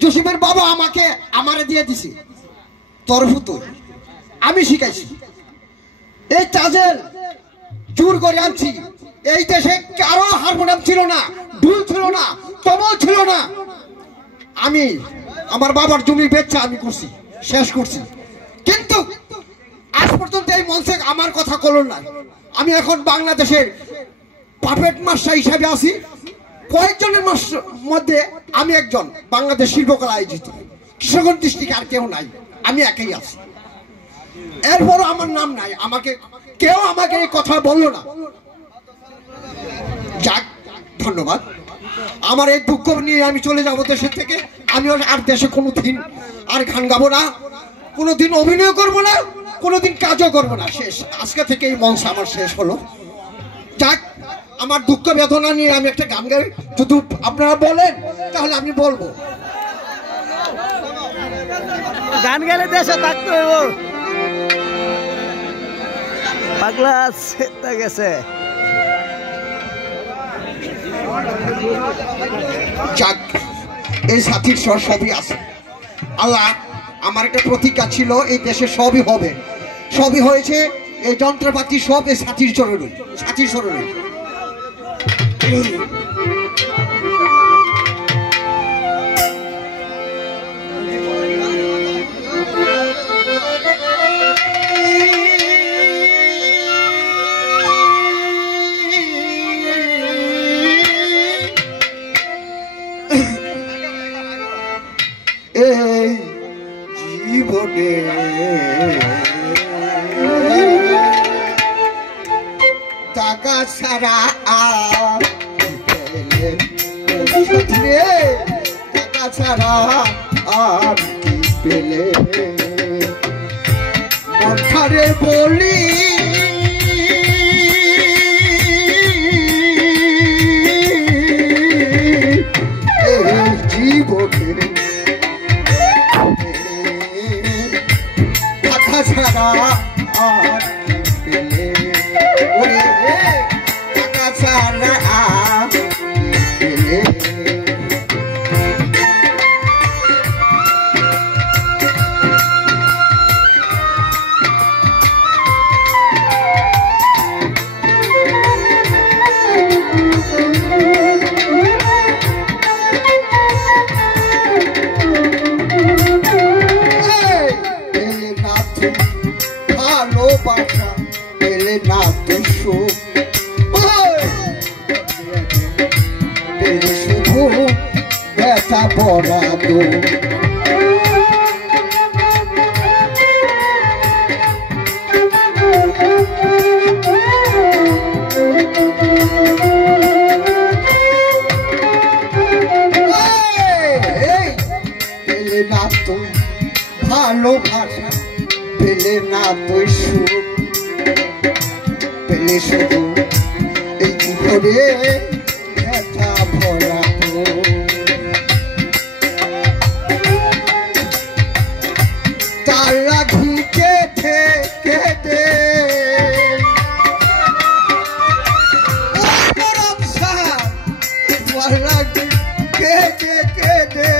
জসিমের বাবা আমারে দিয়ে দিছে তরফ তুই আমি শিখাইছি এই চাজেল জোর করে আনছি এই দেশে কারো হারমোনিয়াম ছিল না ঢুল ছিল না তবল ছিল না আমি আমার বাবার জমি বেচা আমি করছি শেষ করছি কিন্তু আজ পর্যন্ত এই মঞ্চে আমার কথা কলন না আমি এখন বাংলাদেশের পারফেক্ট মাস্টার হিসাবে আছি কয়েকজনের মধ্যে আমি একজন বাংলাদেশ শিল্পকলা আয়োজিত কিশোরগঞ্জ ডিস্ট্রিক্ট আর কেউ নাই আমি একাই আছি এরপরও আমার নাম নাই কেউ আমাকে এই কথা বললো না যাক ধন্যবাদ আমার এই দুঃখ নিয়ে আমি চলে যাবো দেশের থেকে আমি আর দেশে কোনোদিন আর গান গাবো না কোনোদিন অভিনয় করবো না কোনোদিন কাজও করবো না শেষ আজকে থেকে এই মঞ্চ আমার শেষ হলো যাক আমার দুঃখ বেদনা নিয়ে আমি একটা গান গাই যদি আপনারা বলেন তাহলে আমি বলবো গান গেলে দেশে থাকতে হইব পাগলা সেটা গেছে যাক এই সাথীর সবই আছে আল্লাহ আমার একটা প্রতিজ্ঞা ছিল এই দেশে সবই হবে সবই হয়েছে এই যন্ত্রপাতি সব এই সাথীর চরণে জীবনে টাকা ছাড়া টাকা ছাড়া আর কি পেলে কথারে বলি জীবনে টাকা ছাড়া আর কি পেলে টাকা ছাড়া আর কি পেলে পেলে না তো সুখ পেলে শুধু ব্যথা বরাদ পেলে না তো ভালোবাসা পেলে না তো সুখ পেলে শুধু এই জীবনে ব্যথা ভরা তার রাখি কেটে কেটে কেটে কেটে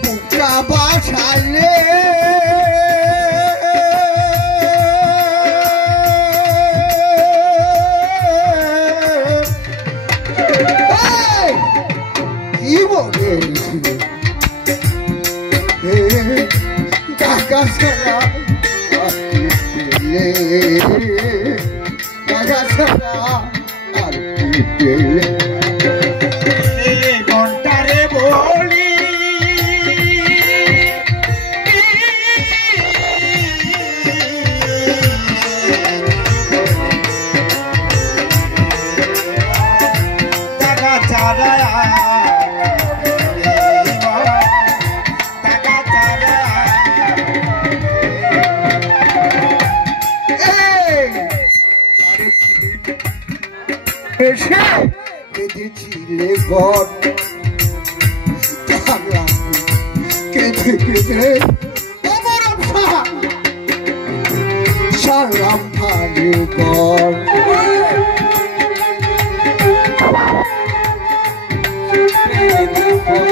বুকটা বাসালে টাকা ছাড়া আর কি পেলে টাকা ছাড়া আর কি পেলে ঘন্টারে বলি টাকা ছাড়া কেঁদেছিলে ঘর কেঁদে কেঁদে সারাম ভালো ঘর কেঁদে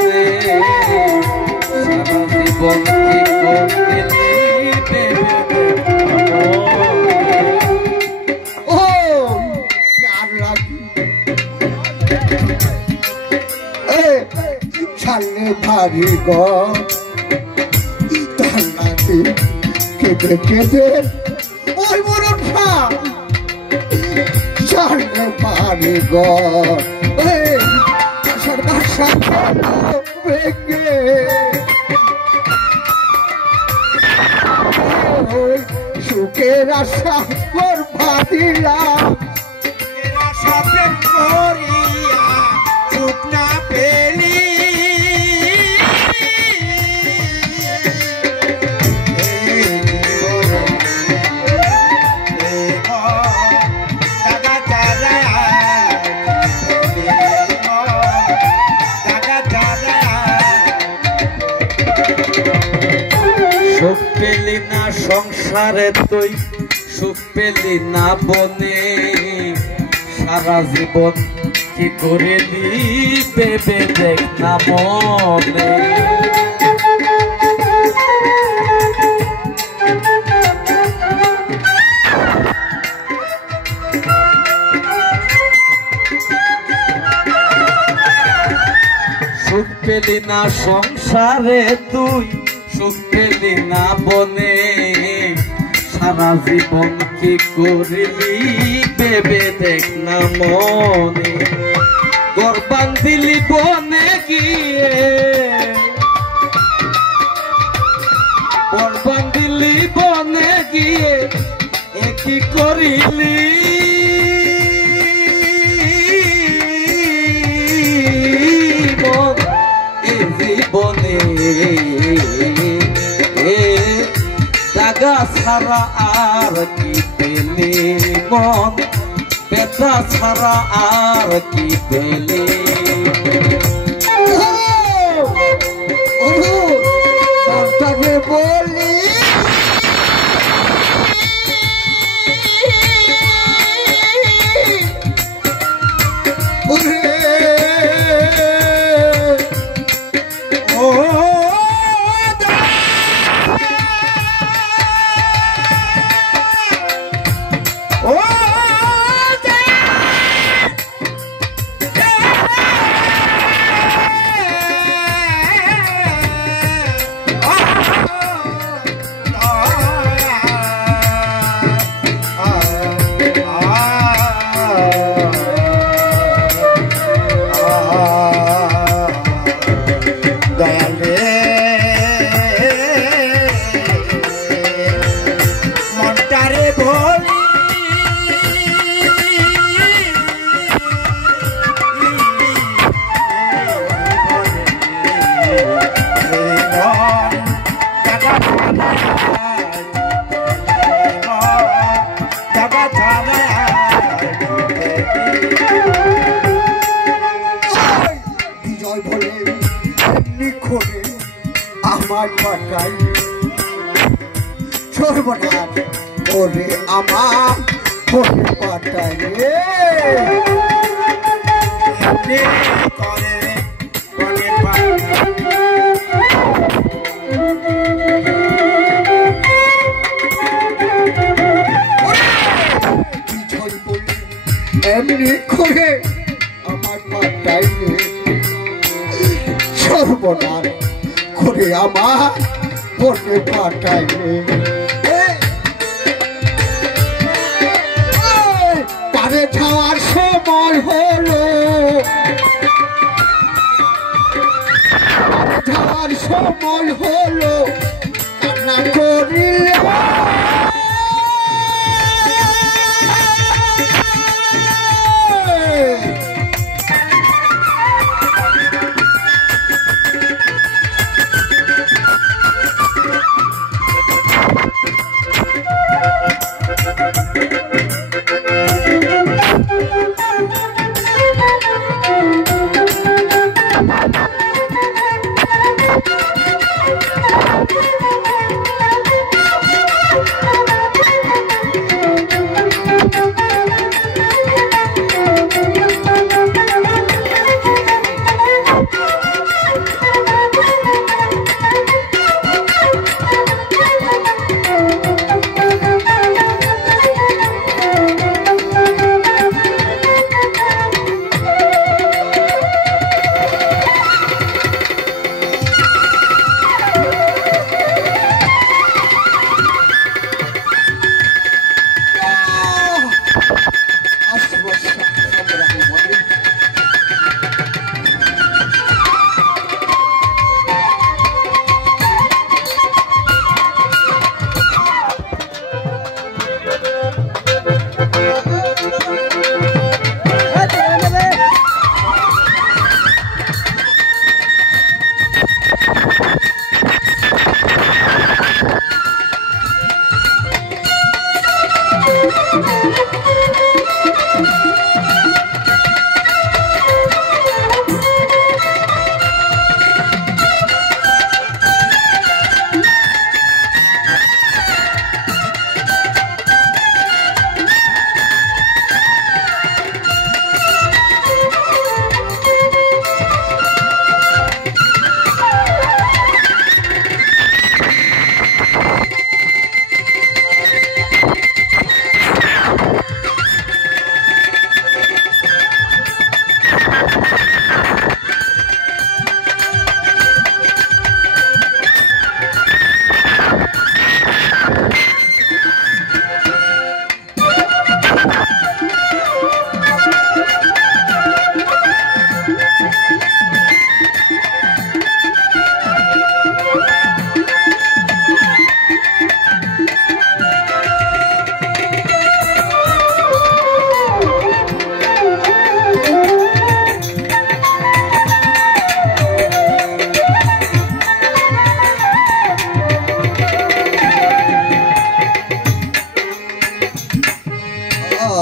ছাড়লে ভারী গো ইতালাতে কেঁদে কেঁদে ওই মরণ ছাড়লে ভারী গো বাসা ভেঙে সুখের আশা মোর ভাদিলাম আশা প্রেম করিয়া সুখ না পেলি সুখ পেলি না সংসারে তুই সুখ পেলি না বনে সারা জীবন কি করিলি ভেবে দেখ না মনে সুখ পেলি না সংসারে তুই সুখ পেলি না বনে সারা জীবন কি করিলি ভেবে দেখ না মনে ঘর বান্ধিলি বনে গিয়ে ঘর বান্ধিলি বনে গিয়ে কি করিলি জীবনে জাগা ছাড়া আর কি পেলে মন বেতা ছাড়া আর কি পেলে বলি আমার পাঠাই সর্বনাশ ওরে আমার ওরে পাঠাই এমনি করে আমার পাঠাই সর্বনাশ করে আমার পড়ে পাঠাইলে পারে যাওয়ার সময় হলো যাওয়ার সময় হলো কান্না করিলে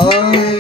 হায়